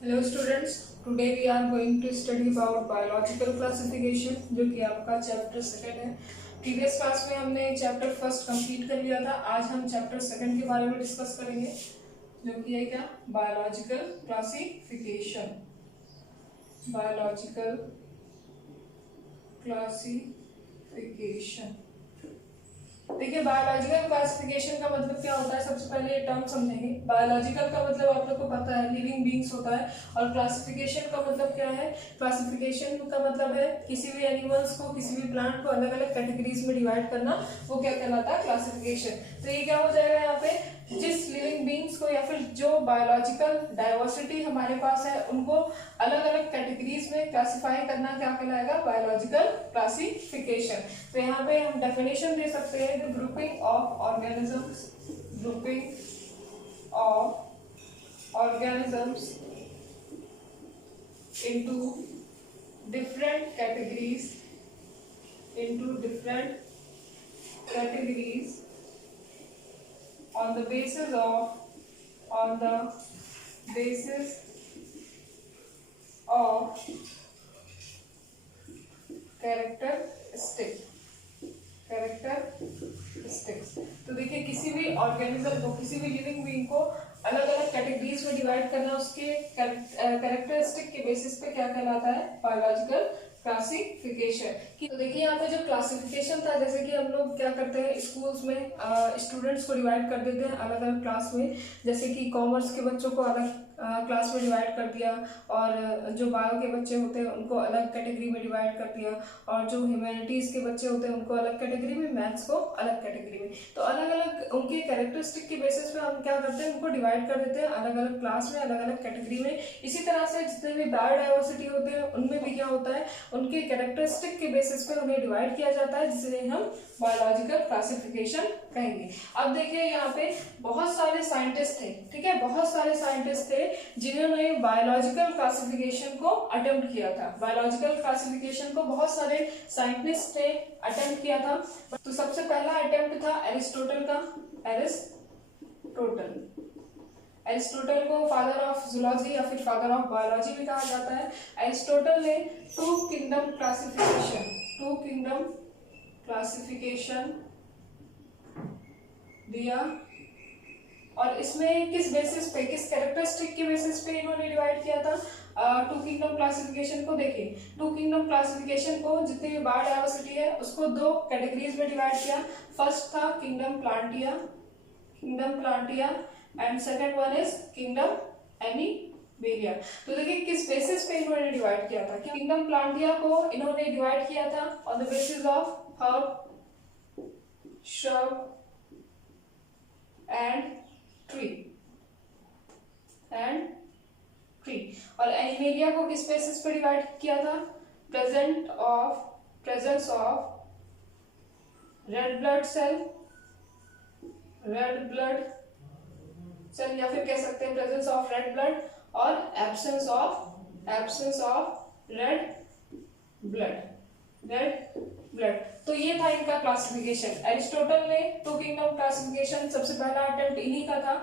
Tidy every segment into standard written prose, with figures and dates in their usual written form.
Hello students, today we are going to study about biological classification, जो कि आपका chapter second है। Previous class में हमने चैप्टर फर्स्ट कंप्लीट कर लिया था। आज हम चैप्टर सेकंड के बारे में डिस्कस करेंगे, जो कि है क्या, बायोलॉजिकल क्लासिफिकेशन। Biological classification. देखिए, बायोलॉजिकल क्लासिफिकेशन का मतलब क्या होता है, सबसे पहले ये टर्म समझेंगे। बायोलॉजिकल का मतलब आप लोग को पता है, लिविंग बींग्स होता है। और क्लासिफिकेशन का मतलब क्या है, क्लासिफिकेशन का मतलब है किसी भी एनिमल्स को, किसी भी प्लांट को अलग अलग कैटेगरीज में डिवाइड करना, वो क्या कहलाता है, क्लासिफिकेशन। तो ये क्या हो जाएगा यहाँ पे, जिस लिविंग बींग्स को या फिर जो बायोलॉजिकल डाइवर्सिटी हमारे पास है उनको अलग अलग कैटेगरीज में क्लासिफाई करना क्या कहलाएगा, बायोलॉजिकल क्लासिफिकेशन। तो यहाँ पे हम डेफिनेशन दे सकते हैं, the grouping of organisms, grouping of organisms into different categories, into different categories on the basis of characteristics. तो देखिए, किसी भी ऑर्गेनिज्म को, किसी भी लिविंग बीइंग को अलग अलग कैटेगरीज में डिवाइड करना, उसके कैरेक्टरिस्टिक के बेसिस पे क्या कहलाता है, बायोलॉजिकल क्लासिफिकेशन। तो देखिए, यहाँ पे जो क्लासिफिकेशन था, जैसे कि हम लोग क्या करते हैं स्कूल्स में, स्टूडेंट्स को डिवाइड कर देते हैं अलग अलग क्लास में। जैसे कि कॉमर्स के बच्चों को अलग क्लास में डिवाइड कर दिया, और जो बायो के बच्चे होते हैं उनको अलग कैटेगरी में डिवाइड कर दिया, और जो ह्यूमैनिटीज के बच्चे होते हैं उनको अलग कैटेगरी में, मैथ्स को अलग कैटेगरी में। तो अलग अलग उनके कैरेक्टरिस्टिक के बेसिस पे हम क्या करते हैं, उनको डिवाइड कर देते हैं अलग अलग क्लास में, अलग अलग कैटेगरी में। इसी तरह से जितने भी बायोडाइवर्सिटी होते हैं उनमें भी क्या होता है, उनके कैरेक्टरिस्टिक के बेसिस पे उन्हें डिवाइड किया जाता है, जिसे हम बायोलॉजिकल क्लासिफिकेशन कहेंगे। अब देखिए, यहाँ पे बहुत सारे साइंटिस्ट थे, ठीक है, बहुत सारे साइंटिस्ट थे जिन्होंने बायोलॉजिकल क्लासिफिकेशन को अटेम्प्ट किया था। बायोलॉजिकल क्लासिफिकेशन को बहुत सारे साइंटिस्ट ने अटेम्प्ट किया था। तो सबसे पहला अटेम्प्ट था एरिस्टोटल का। एरिस्टोटल को फादर ऑफ जूलॉजी या फिर फादर ऑफ बायोलॉजी भी कहा जाता है। एरिस्टोटल ने टू किंगडम क्लासिफिकेशन दिया, और इसमें किस बेसिस पे, किस कैरेक्टरिस्टिक के बेसिस पे इन्होंने डिवाइड किया था टू किंगडम क्लासिफिकेशन को। देखिए, टू किंगडम क्लासिफिकेशन को, जितनी भी बायोडाइवर्सिटी है उसको दो कैटेगरीज में डिवाइड किया। फर्स्ट था kingdom plantae and second one is kingdom animalia. तो देखिए, किस बेसिस पे इन्होंने डिवाइड किया था। किंगडम प्लांटिया को इन्होंने डिवाइड किया था on the basis of herb, shrub and tree. और एनिमेलिया को किस बेसिस पे डिवाइड किया था, presence of red blood cell, या फिर कह सकते हैं प्रेजेंस ऑफ रेड ब्लड, और एब्सेंस ऑफ रेड ब्लड। तो ये था इनका क्लासिफिकेशन। एरिस्टोटल ने टू किंगडम क्लासिफिकेशन, सबसे पहला अटेम्प्ट इन्हीं का था।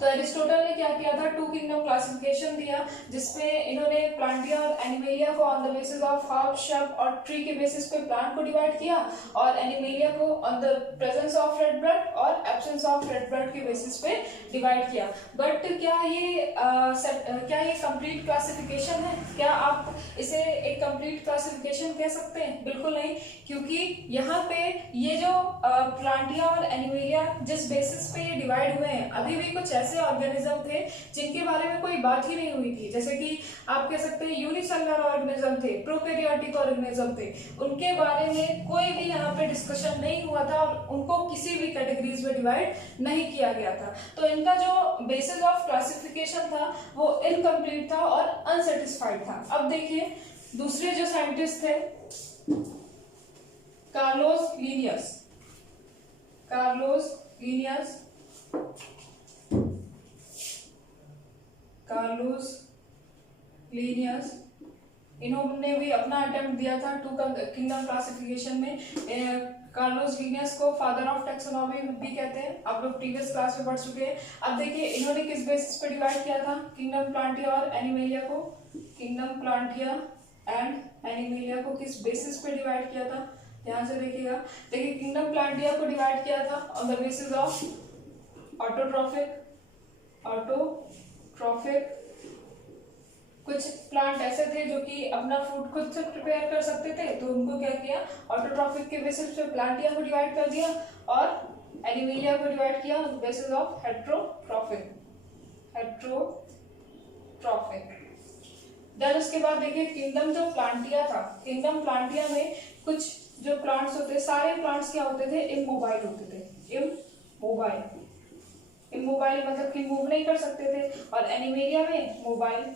तो एरिस्टोटल ने क्या किया था, टू किंगडम क्लासिफिकेशन दिया, जिसमें इन्होंने प्लांटिया और एनिमेलिया को on the basis of herb, shrub और ट्री के बेसिस पे प्लांट को डिवाइड किया, और एनिमेलिया को on the presence of red blood और एब्सेंस ऑफ रेड ब्लड के बेसिस पे डिवाइड किया। बट क्या ये कंप्लीट क्लासिफिकेशन है? क्या आप इसे एक कंप्लीट क्लासिफिकेशन कह सकते हैं? बिल्कुल नहीं, क्योंकि यहाँ पे ये जो प्लांटिया और एनिमेलिया जिस बेसिस पे ये डिवाइड हुए हैं, अभी भी कुछ ऐसे ऑर्गेनिज्म थे जिनके बारे में कोई बात ही नहीं हुई थी। जैसे कि आप कह सकते हैं यूनिसेलुलर ऑर्गेनिज्म थे, प्रोकैरियोटिक ऑर्गेनिज्म थे, उनके बारे में कोई भी यहाँ पे डिस्कशन नहीं हुआ था, और उनको किसी भी कैटेगरीज में डिवाइड नहीं किया गया था। तो इनका जो बेसिस ऑफ क्लासिफिकेशन था वो इनकम्प्लीट था और अनसेटिस्फाइड था। अब देखिए, दूसरे जो साइंटिस्ट थे, कार्लोस लीनियस, इन्होंने भी अपना अटेम्प्ट दिया था टू किंगडम क्लासिफिकेशन में। कार्लोस लीनियस को फादर ऑफ टैक्सोनॉमी भी कहते हैं, आप लोग प्रीवियस क्लास में पढ़ चुके हैं। अब देखिए इन्होंने किस बेसिस पे डिवाइड किया था किंगडम प्लांटिया और एनिमेलिया को, किंगडम प्लांटिया एंड एनिमेलिया को किस बेसिस पे डिवाइड किया था, ध्यान से देखिएगा। देखिए किंगडम प्लांटिया को डिवाइड किया था on the basis of autotrophic, कुछ प्लांट ऐसे थे जो कि अपना फूड खुद से प्रिपेयर कर सकते थे, तो उनको क्या किया ऑटोट्रॉफिक के बेसिस पे प्लांटिया को डिवाइड कर दिया और एनिमेलिया को डिवाइड किया बेसिस ऑफ हेट्रोट्रॉफिक। देन उसके बाद देखिए किंगडम जो प्लांटिया था, किंगडम प्लांटिया में कुछ जो प्लांट्स होते, सारे प्लांट्स क्या होते थे, इमोबाइल होते थे। इमोबाइल मतलब कि मूव नहीं कर सकते थे, और एनिमेलिया में मोबाइल,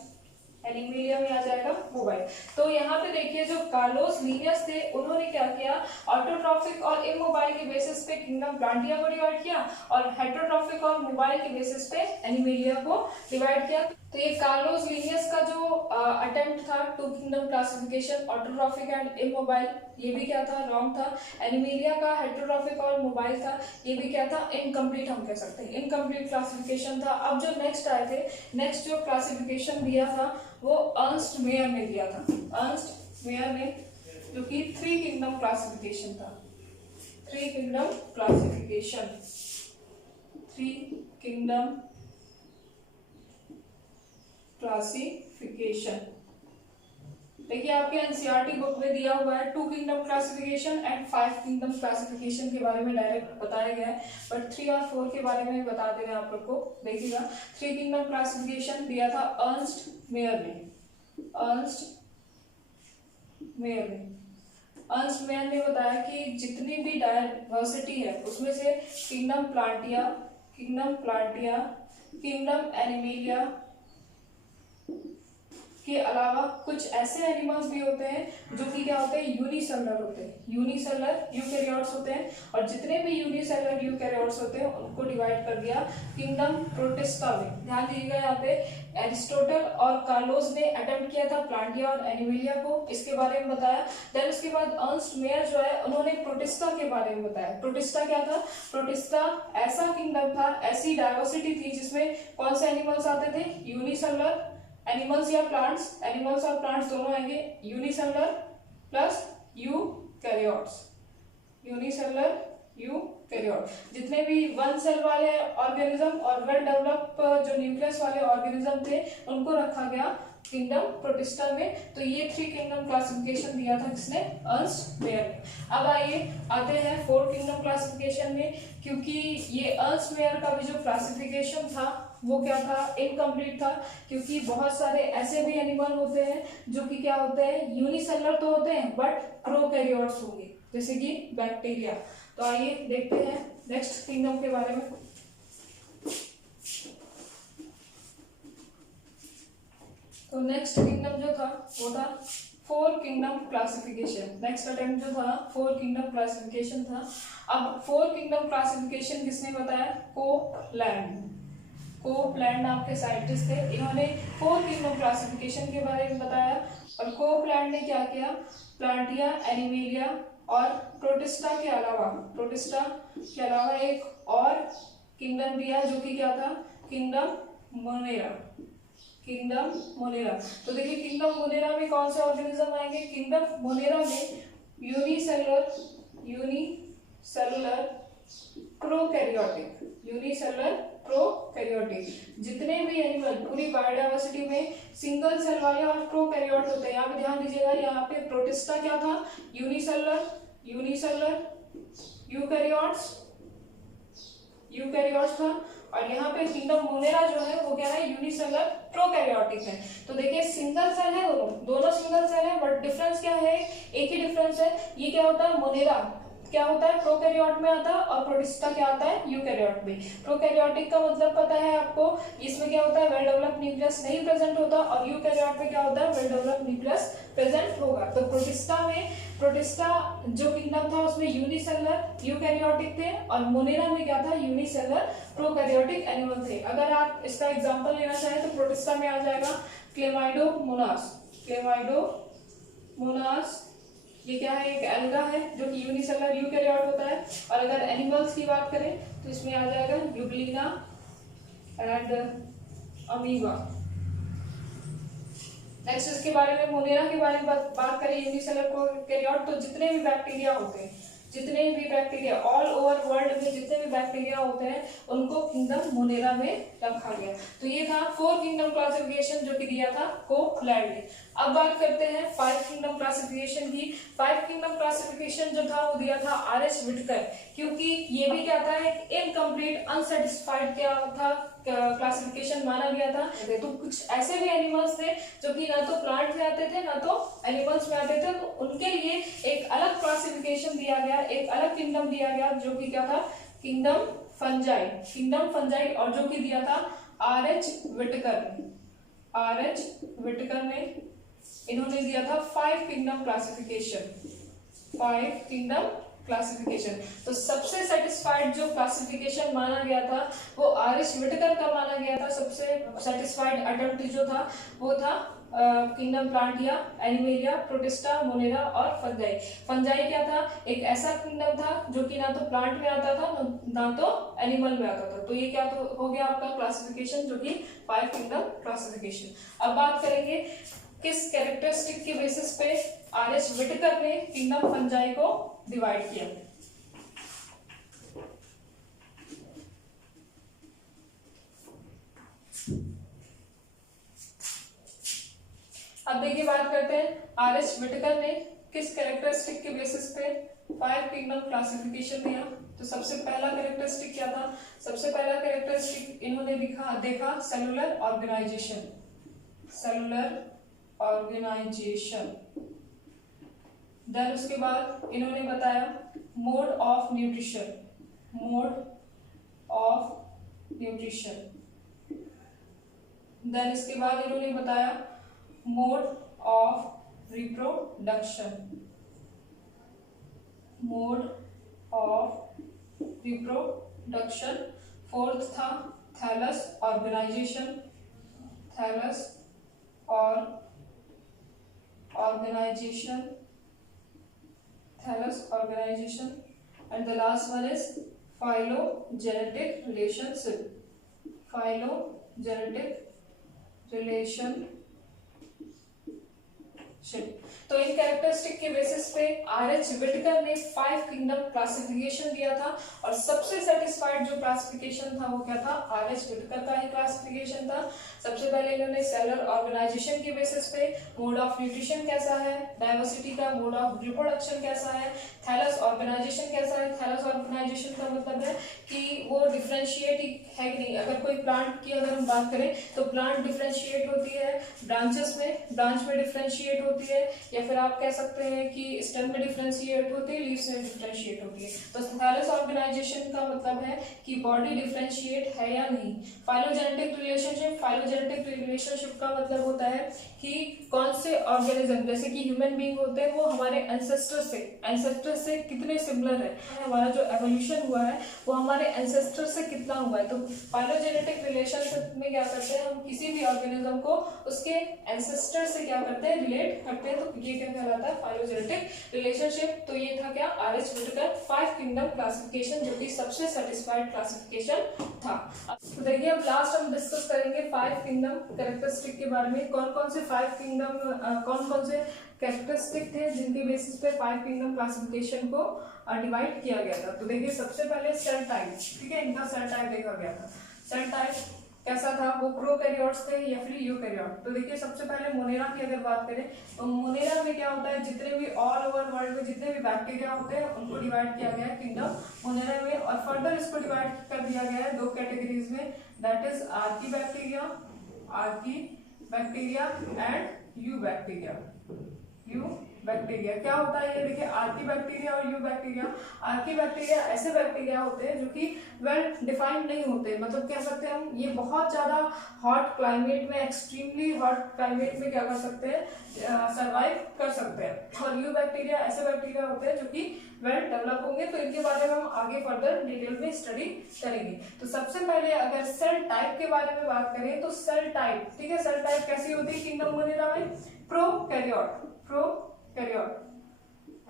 एनिमेलिया में आ जाएगा मोबाइल। तो यहाँ पे देखिए जो कार्लोस लीनियस थे उन्होंने क्या किया, ऑटोट्रॉफिक और इमोबाइल के बेसिस पे किंगडम प्लांटिया को डिवाइड किया और हेट्रोट्रॉफिक और मोबाइल के बेसिस पे एनिमेलिया को डिवाइड किया। तो ये कार्लोस लीनियस का जो अटेम्प्ट था two kingdom classification autotrophic and immobile, ये भी क्या था, रॉन्ग था। एनिमेलिया का हेट्रोट्रॉफिक और मोबाइल था, ये भी क्या था, इनकम्प्लीट हम कह सकते हैं, इनकम्प्लीट क्लासिफिकेशन था। अब जो नेक्स्ट आए थे, नेक्स्ट जो क्लासिफिकेशन दिया था वो अर्नस्ट मेयर ने दिया था, अर्नस्ट मेयर ने, जो कि 3 किंगडम क्लासिफिकेशन था, 3 किंगडम क्लासिफिकेशन, 3 किंगडम क्लासिफिकेशन। देखिए आपके एनसीईआरटी बुक में दिया हुआ है 2 kingdom classification and 5 kingdom classification के बारे में डायरेक्ट बताया गया है, बट 3 और 4 के बारे में बता दे रहे हैं आप लोग को। देखिएगा 3 किंगडम क्लासिफिकेशन दिया था अर्नस्ट मेयर ने, अर्नस्ट मेयर ने बताया कि जितनी भी डायवर्सिटी है उसमें से किंगडम प्लांटिया, किंगडम एनिमेलिया के अलावा कुछ ऐसे एनिमल्स भी होते हैं जो कि क्या होते हैं, यूनिसेलुलर होते हैं, यूनिसेलुलर यूकैरियोट्स होते हैं, और जितने भी यूनिसेलुलर यूकैरियोट्स होते हैं उनको डिवाइड कर दिया किंगडम प्रोटिस्टा में। ध्यान दीजिएगा यहाँ पे एरिस्टोटल और कार्लोस ने अटेम्प्ट किया था प्लांटिया और एनिमेलिया को, इसके बारे में बताया। देन उसके बाद अर्नस्ट मेयर जो है उन्होंने प्रोटिस्टा के बारे में बताया। प्रोटिस्टा क्या था, प्रोटिस्टा ऐसा किंगडम था, ऐसी डायवर्सिटी थी जिसमें कौन से एनिमल्स आते थे, यूनिसेलुलर एनिमल्स या प्लांट्स, एनिमल्स और प्लांट्स दोनों आएंगे, unicellular plus eukaryotes, unicellular eukaryote. जितने भी 1 सेल वाले ऑर्गेनिज्म और वेल डेवलप जो न्यूक्लियस वाले ऑर्गेनिज्म थे उनको रखा गया किंगडम प्रोटिस्टा में। तो ये 3 किंगडम क्लासिफिकेशन दिया था किसने, अर्नस्ट मेयर ने। अब आइए आते हैं 4 किंगडम क्लासिफिकेशन में, क्योंकि ये अर्नस्ट मेयर का भी जो क्लासिफिकेशन था वो क्या था, इनकम्प्लीट था, क्योंकि बहुत सारे ऐसे भी एनिमल होते हैं जो कि क्या होते हैं, यूनिसेलुलर तो होते हैं बट प्रोकैरियोट्स होंगे, जैसे कि बैक्टीरिया। तो आइए देखते हैं नेक्स्ट किंगडम के बारे में। तो नेक्स्ट किंगडम जो था वो था 4 किंगडम क्लासिफिकेशन। नेक्स्ट अटेम्प्ट जो था 4 किंगडम क्लासिफिकेशन था। अब 4 किंगडम क्लासिफिकेशन किसने बताया, कोपलैंड नाम के साइंटिस्ट थे, इन्होंने 4 किंगडम क्लासिफिकेशन के बारे में बताया। और कोपलैंड ने क्या किया, प्लांटिया, एनिमेलिया और प्रोटिस्टा के अलावा एक और किंगडम दिया जो कि क्या था, किंगडम मोनेरा। तो देखिए किंगडम मोनेरा में कौन से ऑर्गेनिज्म आएंगे, किंगडम मोनेरा में यूनिसेलुलर प्रोकैरियोटिक, जितने भी एनिमल पूरी बायोडाइवर्सिटी में सिंगल सेल वाले और प्रोकैरियोट होते हैं। यहाँ पे ध्यान दीजिएगा, यहाँ पे प्रोटिस्टा क्या था, यूनिसेलुलर यूकैरियोट्स था, और यहाँ पे किंगडम मोनेरा जो है वो क्या है, यूनिसेलुलर प्रोकैरियोटिक है। तो देखिए सिंगल सेल है, दोनों सिंगल सेल है, बट डिफरेंस क्या है, एक ही डिफरेंस है, ये क्या होता है, मोनेरा क्या होता है, प्रोकैरियोट में आता है, और प्रोटिस्टा क्या आता है, यूकैरियोट में। प्रोकैरियोटिक का मतलब पता है आपको, इसमें क्या होता है, वेल डेवलप न्यूक्लियस नहीं प्रेजेंट होता, और यूकैरियोट में क्या होता है, वेल डेवलप न्यूक्लियस प्रेजेंट होगा। तो प्रोटिस्टा जो किंगडम था उसमें यूनिसेलुलर यूकैरियोटिक थे, और मोनेरा में क्या था, यूनिसेलुलर प्रोकैरियोटिक एनिमल थे। अगर आप इसका एग्जांपल लेना चाहें तो प्रोटिस्टा में आ जाएगा क्लेमाइडोमोनास, ये क्या है, एक एल्गा है जो कि यूनिसेलुलर यूकैरियोट होता है। और अगर एनिमल्स की बात करें तो इसमें आ जाएगा यूग्लिना एंड अमीबा। नेक्स्ट इसके बारे में मोनेरा के बारे में बात करें यूनिसेलुलर यूकैरियोट, तो जितने भी बैक्टीरिया होते हैं, जितने भी बैक्टीरिया ऑल ओवर वर्ल्ड में जितने भी बैक्टीरिया होते हैं उनको किंगडम मोनेरा में रखा गया। तो ये था 4 किंगडम क्लासिफिकेशन जो कि दिया था कोलैंड ने। अब बात करते हैं 5 किंगडम क्लासिफिकेशन की। 5 किंगडम क्लासिफिकेशन जो था वो दिया था आर.एच. विटकर, क्योंकि ये भी क्या था, एक इनकम्प्लीट अनसेटिस्फाइड क्या था क्लासिफिकेशन माना गया था। तो कुछ ऐसे भी एनिमल्स थे जो कि ना तो प्लांट में आते थे ना तो एनिमल्स में आते थे, तो उनके लिए एक अलग क्लासिफिकेशन दिया गया, एक अलग किंगडम दिया गया जो कि क्या था, किंगडम फंजाई। किंगडम फंजाई और जो कि दिया था आर.एच. विटकर ने। आर.एच. विटकर ने इन्होंने दिया था 5 किंगडम क्लासिफिकेशन। 5 kingdom classification. तो सबसे सेटिस्फाइड जो क्लासिफिकेशन माना गया था वो आर.एच. विटकर का माना गया था। सबसे सेटिस्फाइड अटेम्प्ट जो था वो था किंगडम प्लांटिया, एनिमेलिया, प्रोटिस्टा, मोनेरा और फंजाई। फंजाई क्या था, एक ऐसा किंगडम था जो कि ना तो प्लांट में आता था ना तो एनिमल में आता था। तो ये क्या तो हो गया आपका क्लासिफिकेशन जो कि 5 किंगडम क्लासिफिकेशन। अब बात करेंगे किस कैरेक्टरिस्टिक के बेसिस पे आर.एच. विटकर ने किंगडम फंजाई को डिवाइड किया। अब देखिए बात करते हैं आर.एच. विटकर ने किस कैरेक्टरिस्टिक के बेसिस पे 5 किंगडम क्लासिफिकेशन दिया। तो सबसे पहला कैरेक्टरिस्टिक क्या था, सबसे पहला कैरेक्टरिस्टिक इन्होंने देखा cellular organisation. Cellular organisation. Then उसके बाद इन्होंने बताया mode of nutrition. Mode of nutrition. Then इसके बाद इन्होंने बताया mode of reproduction. Mode of reproduction. Fourth था थैलस ऑर्गेनाइजेशन। थैलस और organisation. Thallus organisation. And the last one is phylogenetic relationship. Phylogenetic relationship. तो इन कैरेक्टरिस्टिक के बेसिस पे आर.एच. विटकर ने 5 किंगडम क्लासिफिकेशन दिया था और सबसे सेटिस्फाइड जो क्लासिफिकेशन था वो क्या था, आर.एच. विटकर का ही क्लासिफिकेशन था। सबसे पहले इन्होंने सेलुलर ऑर्गेनाइजेशन के बेसिस पे मोड ऑफ न्यूट्रिशन कैसा है, डाइवर्सिटी का मोड ऑफ रिप्रोडक्शन कैसा है, थैलस ऑर्गेनाइजेशन कैसा है। थैलस ऑर्गेनाइजेशन का मतलब है कि वो डिफरेंशिएट है कि नहीं। अगर कोई प्लांट की अगर हम बात करें तो प्लांट डिफरेंशिएट होती है ब्रांचेस में, ब्रांच में डिफरेंशिएट होती है, या फिर आप कह सकते हैं कि स्टेम में डिफरेंशिएट होती है, लीव्स में डिफरेंशिएट होती है। तो थैलस ऑर्गेनाइजेशन का मतलब है कि बॉडी डिफरेंशिएट है या नहीं। Phylogenetic relationship. फाइलोजेनेटिक रिलेशनशिप का मतलब होता है कि कौन से ऑर्गेनिज्म, जैसे कि ह्यूमन बीइंग होते हैं, वो हमारे एंसेस्टर से कितने सिमिलर है, हमारा जो एवोल्यूशन हुआ है वो हमारे एंसेस्टर से कितना हुआ है। तो फाइलोजेनेटिक रिलेशनशिप में क्या करते हैं, हम किसी भी ऑर्गेनिज्म को उसके एंसेस्टर से क्या करते हैं, रिलेट करते हैं। तो ये क्या कहलाता है, फाइलोजेनेटिक रिलेशनशिप। तो ये था क्या, आर.एच. विटकर 5 किंगडम क्लासिफिकेशन जो कि सबसे सेटिस्फाइड क्लासिफिकेशन था। तो देखिए अब लास्ट हम डिस्कस करेंगे 5 किंगडम कैरेक्टरिस्टिक के बारे में। कौन कौन से 5 किंगडम, कौन कौन से कैरेक्टरिस्टिक थे जिनके बेसिस पे 5 किंगडम क्लासिफिकेशन को डिवाइड किया गया था। तो देखिए सबसे पहले सेल टाइप, ठीक है, इनका सेल टाइप देखा गया था। सेल टाइप कैसा था, वो प्रोकैरियोट्स थे या फिर यूकैरियोट। तो देखिए सबसे पहले मोनेरा की अगर बात करें तो मोनेरा में क्या होता है, जितने भी ऑल ओवर वर्ल्ड में जितने भी बैक्टीरिया होते हैं उनको डिवाइड किया गया है किंगडम मोनेरा में। और फर्दर इसको डिवाइड कर दिया गया है 2 कैटेगरीज में, that is Archie bacteria and you bacteria. Bacteria क्या होता है, ये देखिए आर्की बैक्टीरिया और यू बैक्टीरिया। आर्की बैक्टीरिया ऐसे बैक्टीरिया होते हैं जो कि वेल डिफाइंड नहीं होते, मतलब कह सकते हैं हम ये बहुत ज्यादा हॉट क्लाइमेट में, एक्सट्रीमली हॉट क्लाइमेट में क्या कर सकते हैं, सरवाइव कर सकते हैं। और यू बैक्टीरिया ऐसे बैक्टीरिया होते हैं जो कि वेल डेवलप होंगे। तो इनके बारे में हम आगे फर्दर डिटेल में स्टडी करेंगे। तो सबसे पहले अगर सेल टाइप के बारे में बात करें तो सेल टाइप, ठीक है, सेल टाइप कैसी होती है किंगडम मोनेरा में, प्रोकैरियोट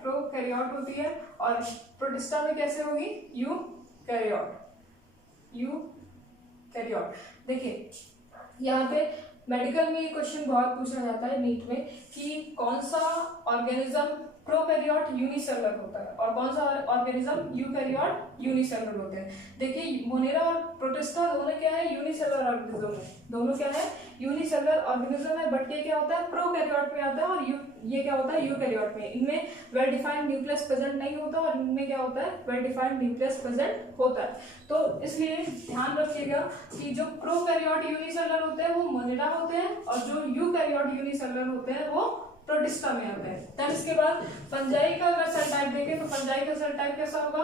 प्रोकैरियोट होती है, और प्रोटिस्टा में कैसे होगी, यूकैरियोट, यूकैरियोट। देखिए यहाँ पे मेडिकल में ये क्वेश्चन बहुत पूछा जाता है नीट में कि कौन सा ऑर्गेनिज्म प्रोकैरियोट यूनिसेलुलर होता है और कौन सा ऑर्गेनिज्म यूकैरियोट यूनिसेलुलर होते हैं। देखिए मोनेरा और प्रोटिस्टा दोनों क्या है, यूनिसेलुलर ऑर्गेनिज्म है, दोनों क्या है, यूनिसेलुलर ऑर्गेनिज्म है, बट ये क्या होता है, प्रोकैरियोट में आता है, और ये क्या होता है, यूकैरियोट में। इनमें वेल डिफाइंड न्यूक्लियस प्रेजेंट नहीं होता और इनमें क्या होता है, वेल डिफाइंड न्यूक्लियस प्रेजेंट होता है। तो इसलिए ध्यान रखिएगा कि जो प्रोकैरियोट यूनिसेलुलर होते हैं वो मोनेरा होते हैं, और जो यूकैरियोट यूनिसेलुलर होते हैं वो प्रोटिस्टा में आते हैं। तब इसके बाद फंजाई का अगर सेल टाइप देखें तो फंजाई का सेल टाइप कैसा होगा,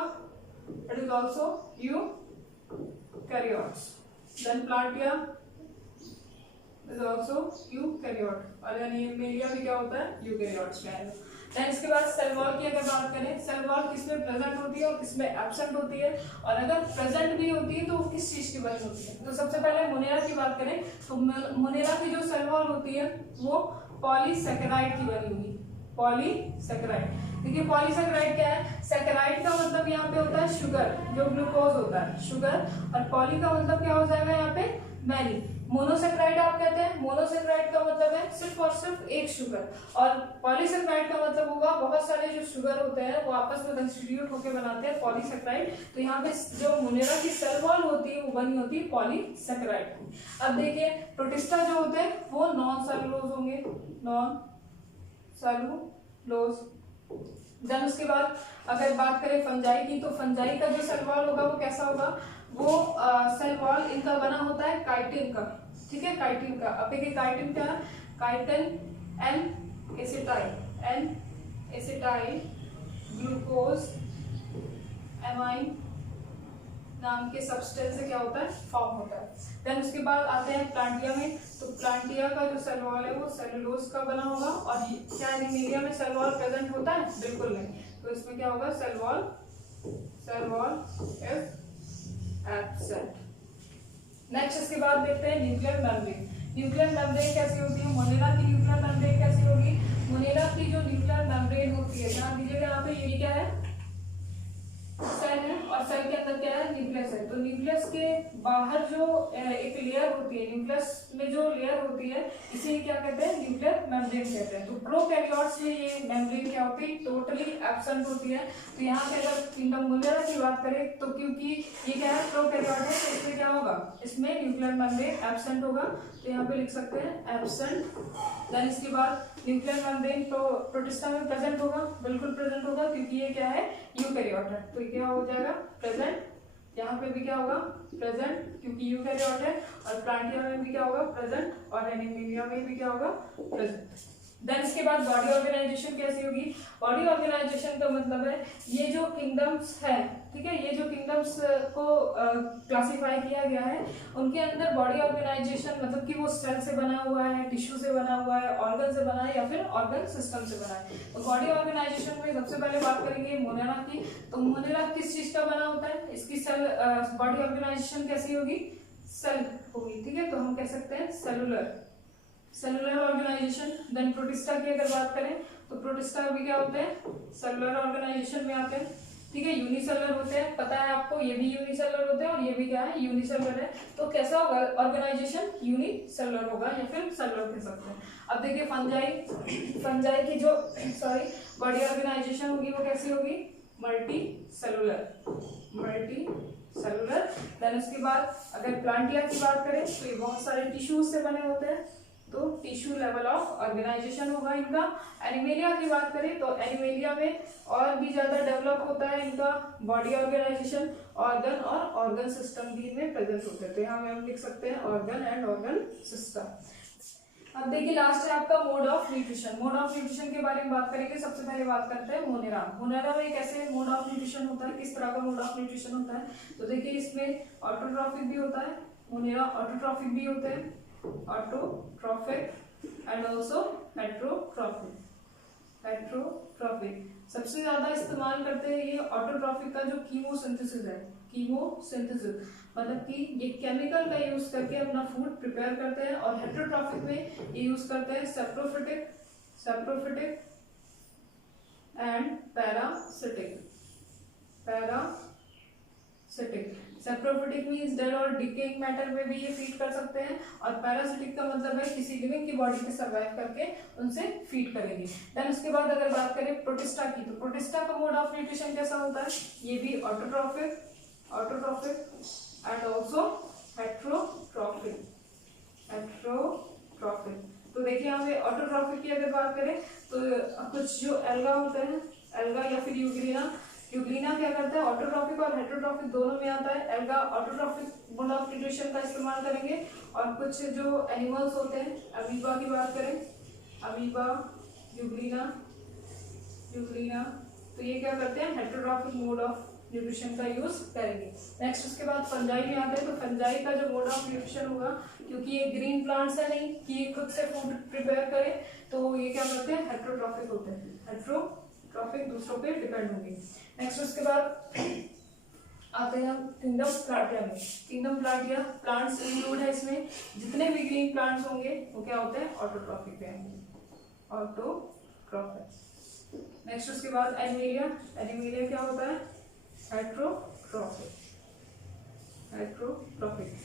it is also eukaryotes. Then plantae is also eukaryote, और एनिमेलिया भी क्या होता है, यूकैरियोट्स में आएगा। देन इसके बाद सेल वॉल की अगर बात करें, सेल वॉल किसमें प्रेजेंट होती है और किसमें एब्सेंट होती है, और अगर प्रेजेंट भी होती है तो वो किस चीज की बनी होती है। तो सबसे पहले मोनेरा की बात करें तो मोनेरा की जो सेल वॉल होती है वो पॉलीसैकेराइड की बनी हुई, पॉलीसैकेराइड। देखिए पॉलीसैकेराइड क्या है, सैकेराइड का मतलब यहाँ पे होता है शुगर, जो ग्लूकोज होता है शुगर, और पॉली का मतलब क्या हो जाएगा यहाँ पे, मैनी। मोनोसैकेराइड आप कहते हैं, मोनोसैकेराइड का मतलब है सिर्फ और सिर्फ एक शुगर, और पॉलीसैकेराइड का मतलब होगा बहुत सारे जो शुगर होते हैं वो आपस में कंस्टिट्यूट होकर बनाते हैं पॉलीसैकेराइड। तो यहाँ पे जो मोनेरा की सेल वॉल होती है वो बनी होती है पॉलीसैकेराइड की। अब देखिए प्रोटिस्टा जो होते हैं वो नॉन सेलुलोज होंगे, नॉन सेलुलोज। देन उसके बाद अगर बात करें फंजाई की तो फंजाई का जो सेल वॉल होगा वो कैसा होगा, वो सेल वॉल इनका बना होता है काइटिन का, ठीक है, काइटिन का। अब देखिए काइटिन क्या है, chitin N acetyl glucose amine नाम के सब्सटेंस से क्या होता है, फॉर्म होता है। देन उसके बाद आते हैं प्लांटिया में, तो प्लांटिया का जो सेल वॉल है वो सेलुलोज का बना होगा, और क्या एनिमेलिया में सेल वॉल प्रेजेंट होता है, बिल्कुल नहीं। तो इसमें क्या होगा, cell wall is absent. Next इसके बाद देखते हैं न्यूक्लियर मेम्ब्रेन। न्यूक्लियर मेम्ब्रेन कैसी होती है, मोनेरा की न्यूक्लियर मेम्ब्रेन कैसी होगी, मोनेरा की जो न्यूक्लियर मेम्ब्रेन होती है, ध्यान दीजिएगा यहाँ पे ये क्या है, सेल है, और सेल के अंदर क्या है, न्यूक्लियस है। तो न्यूक्लियस के बाहर जो एक लेयर होती है, न्यूक्लियस में जो लेयर होती है इसे क्या कहते हैं, न्यूक्लियर मेम्ब्रेन कहते हैं। तो प्रोकैरियोट्स में ये मेम्ब्रेन क्या होती है, टोटली एब्सेंट होती है। तो यहाँ पे अगर किंगडम मोनेरा की बात करें तो क्योंकि ये क्या है, प्रोकैरियोट है, तो इसमें क्या होगा, इसमें न्यूक्लियर मेम्ब्रेन एब्सेंट होगा, तो यहाँ पे लिख सकते हैं एब्सेंट। देन इसके बाद न्यूक्लियर मेम्ब्रेन प्रोटिस्टा में प्रेजेंट होगा, बिल्कुल प्रेजेंट होगा, क्योंकि ये क्या है, यूकैरियोट है, तो ये क्या हो जाएगा, प्रेजेंट। यहाँ पे भी क्या होगा, प्रेजेंट, क्योंकि यूकैरियोट है, और प्लांटिया में भी क्या होगा, प्रेजेंट, और एनिमेलिया में भी क्या होगा, प्रेजेंट। देन इसके बाद बॉडी ऑर्गेनाइजेशन कैसी होगी, बॉडी ऑर्गेनाइजेशन का मतलब है ये जो किंगडम्स है, ठीक है, ये जो किंगडम्स को क्लासिफाई किया गया है उनके अंदर बॉडी ऑर्गेनाइजेशन मतलब कि वो सेल से बना हुआ है, टिश्यू से बना हुआ है, ऑर्गन से बना है, या फिर ऑर्गन सिस्टम से बना है। तो बॉडी ऑर्गेनाइजेशन में सबसे पहले बात करेंगे मोनेरा की। तो मोनेरा किस चीज का बना होता है, इसकी सेल बॉडी ऑर्गेनाइजेशन कैसी होगी, सेल होगी, ठीक है, तो हम कह सकते हैं सेलुलर ऑर्गेनाइजेशन। देन प्रोटिस्टा की अगर बात करें तो प्रोटिस्टा भी क्या होते हैं, सेलुलर ऑर्गेनाइजेशन में आते हैं, ठीक है, यूनिसेलुलर होते हैं, पता है आपको, ये भी यूनिसेलुलर होते हैं और ये भी क्या है, यूनिसेलुलर है। तो कैसा होगा ऑर्गेनाइजेशन, यूनिसेलुलर होगा या फिर सेलुलर कह सकते हैं। अब देखिए फंजाई की जो बॉडी ऑर्गेनाइजेशन होगी वो कैसी होगी, मल्टी सेलुलर। देन उसके बाद अगर प्लांटिया की बात करें तो ये बहुत सारे टिश्यूज से बने होते हैं, तो टिश्यू लेवल ऑफ ऑर्गेनाइजेशन होगा इनका। एनिमेलिया की बात करें तो एनिमेलिया में और भी ज्यादा डेवलप होता है इनका बॉडी ऑर्गेनाइजेशन, ऑर्गन और ऑर्गन सिस्टम भी इनमें प्रेजेंट होते हैं। तो यहाँ हम लिख सकते हैं ऑर्गन एंड ऑर्गन सिस्टम। अब देखिए लास्ट है आपका mode of nutrition. Mode of nutrition के बारे में बात करेंगे। सबसे पहले बात करते हैं मोनेरा में कैसे मोड ऑफ न्यूट्रिशन होता है, किस तरह का मोड ऑफ न्यूट्रिशन होता है। तो देखिए इसमें ऑटोट्रॉफिक भी होता है, मोनेरा ऑटोट्रॉफिक भी होते हैं, ऑटोट्रॉफिक एंड ऑल्सो हेट्रोट्रॉफिक। सबसे ज्यादा इस्तेमाल करते हैं ये ऑटोट्रॉफिक का जो कीमोसिंथेसिस है, कीमोसिंथेसिस मतलब कि ये केमिकल का यूज करके अपना फूड प्रिपेयर करते हैं। और हेट्रोट्रॉफिक में ये यूज करते हैं saprophytic and parasitic. Saprophytic means dead और डिकेइंग मैटर में भी ये फीड कर सकते हैं, और पैरासिटिक का मतलब है किसी लिविंग की बॉडी में सर्वाइव करके उनसे फीड करेंगे। देन उसके बाद अगर बात करें प्रोटिस्टा की, तो प्रोटिस्टा का मोड ऑफ न्यूट्रिशन कैसा होता है, ये भी ऑटोट्रॉफिक एंड ऑल्सो हेट्रोट्रॉफिक। तो देखिए यहाँ पे ऑटोट्रॉफिक की अगर बात करें तो कुछ जो एल्गा होते हैं, एल्गा या फिर यूग्लिना क्या करता है, ऑटोट्रॉफिक और हेट्रोट्रॉफिक दोनों में आता है। Alga autotrophic mode of nutrition का इस्तेमाल करेंगे, और कुछ जो एनिमल्स होते हैं, अमीबा की बात करें, अमीबा, यूग्लिना, तो ये क्या करते हैं, हेट्रोट्रॉफिक मोड ऑफ न्यूट्रिशन का यूज करेंगे। नेक्स्ट उसके बाद फंजाई में आते हैं, तो फंजाई का जो मोड ऑफ न्यूट्रिशन होगा, क्योंकि ये ग्रीन प्लांट्स है नहीं कि ये खुद से फूड प्रिपेयर करे, तो ये क्या करते हैं, हेट्रोट्रॉफिक होते हैं, हेट्रोट्रॉफिक, दूसरों पे डिपेंड होंगे। नेक्स्ट उसके बाद आते हैं हम किंगडम प्लाटिया में। किंगडम प्लाटिया प्लांट्स इंक्लूड है इसमें, जितने भी ग्रीन प्लांट्स होंगे वो क्या होते हैं, ऑटोट्रॉफिक पे होंगे, ऑटोट्रॉफिक। नेक्स्ट उसके बाद एनिमेलिया क्या होता है, हेट्रोट्रॉफिक।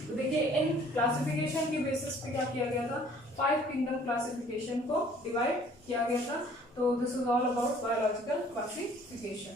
तो देखिए इन क्लासिफिकेशन के बेसिस पे क्या किया गया था, 5 किंगडम क्लासिफिकेशन को डिवाइड किया गया था। तो this is all about biological classification.